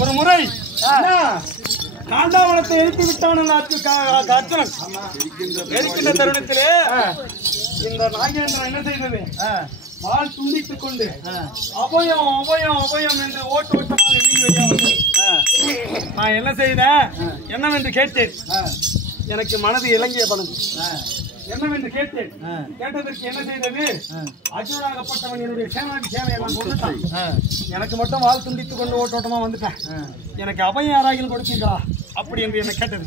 ஒரு முறை காண்டாவனத்தை எழுப்பி விட்டான் அர்ஜுனன். எரிக்கின்ற தருணத்திலே இந்த நாகேந்திரன் என்ன செய்தது? வாள் துண்டித்துக் கொண்டு அபயம் அபயம் அபயம் என்று ஓட்டு ஓட்டமாக வீழ்வையாவது. நான் என்ன செய்தேன்? என்னவென்று கேட்டேன். எனக்கு மனது இலங்கிய பணம் என்னவென்று கேட்டேன். கேட்டதற்கு என்ன செய்தது? அர்ஜுனாகப்பட்டவன் என்னுடைய சேனையெல்லாம் கொண்டுட்டான். எனக்கு மட்டும் வாள் துண்டித்துக் கொண்டு ஓட்டோட்டமா வந்துட்டேன். எனக்கு அபயம் யாராகிலும் கொடுத்தீங்களா அப்படி என்று என்ன கேட்டது.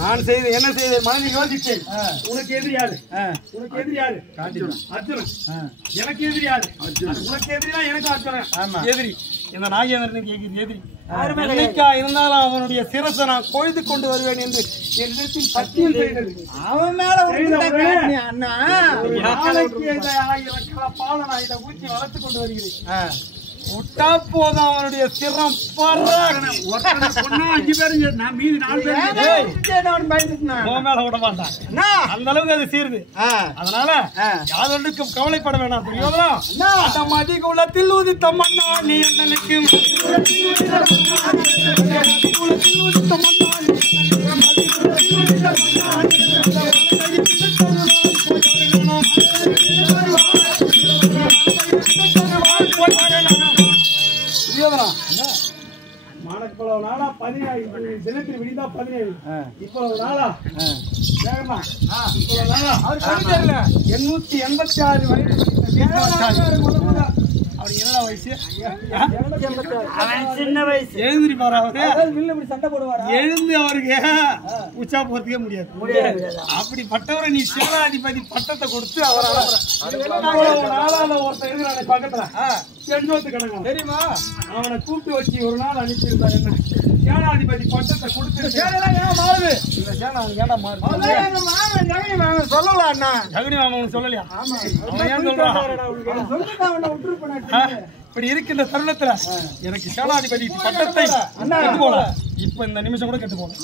நான் செய்த என்ன செய்தேன்? மனதில் யோசித்தேன். உனக்கு எதிரி யாரு? உனக்கு எதிரி யாரு? அர்ஜுனன். எனக்கு எதிரி யாரு? உனக்கு எதிரினா எனக்கு அர்ஜுனன் எதிரி. இந்த நாகேந்திரனுக்கு எதிரி என்னைக்கா இருந்தாலும் அவனுடைய சிரசை நான் கொய்து கொண்டு வருவேன் என்று என்னிடத்தில் சத்தியம் செய்தது. அவன் மேல பாலை நான் இதை ஊற்றி வளர்த்து கொண்டு வருகிறேன். விட்டா போதும் அவனுடைய சிரம் மேல விட மாட்டான். அந்த அளவுக்கு அது சீருது. அதனால யாதொன்றுக்கும் கவலைப்பட வேண்டாம். மதி குலத்தில் ஊதித்த மண்ணா நீ எனக்கு மானப்பளவு நாளா 17 தினத்தில் விடிந்தா 17 இப்பளவு நாளா வேகமா இப்பளவு நாளா அவர் கணிதர்ல 886 வயது. அவர் என்னடா வயசு? சின்ன வயசு. எழுந்திரி பாரு. அவரு சண்டை போடுவாரு. எழுந்து அவருக்கு உச்சா போறதுக்கே முடியாது. அப்படிப்பட்டவரை நீ சேனாதிபதி பட்டத்தை கொடுத்து அவர் நாளால ஒருத்தர் இருக்கிறான பக்கத்துல செஞ்சோத்து கிடங்க தெரியுமா? அவனை கூப்பிட்டு வச்சு ஒரு நாள் அனுப்பியிருந்தார். என்ன சேனாதிபதி பட்டத்தை கொடுத்து மாறுது இந்த சேனா ஏன்னா மாறுது சொல்லலாம். அண்ணா ஜெகனி மாமன் சொல்லலையா? அவன் ஏன் சொல்றான்? இப்படி இருக்கின்ற தருணத்துல எனக்கு சேனாதிபதி பட்டத்தை இப்ப இந்த நிமிஷம் கூட கெட்டு போகணும்.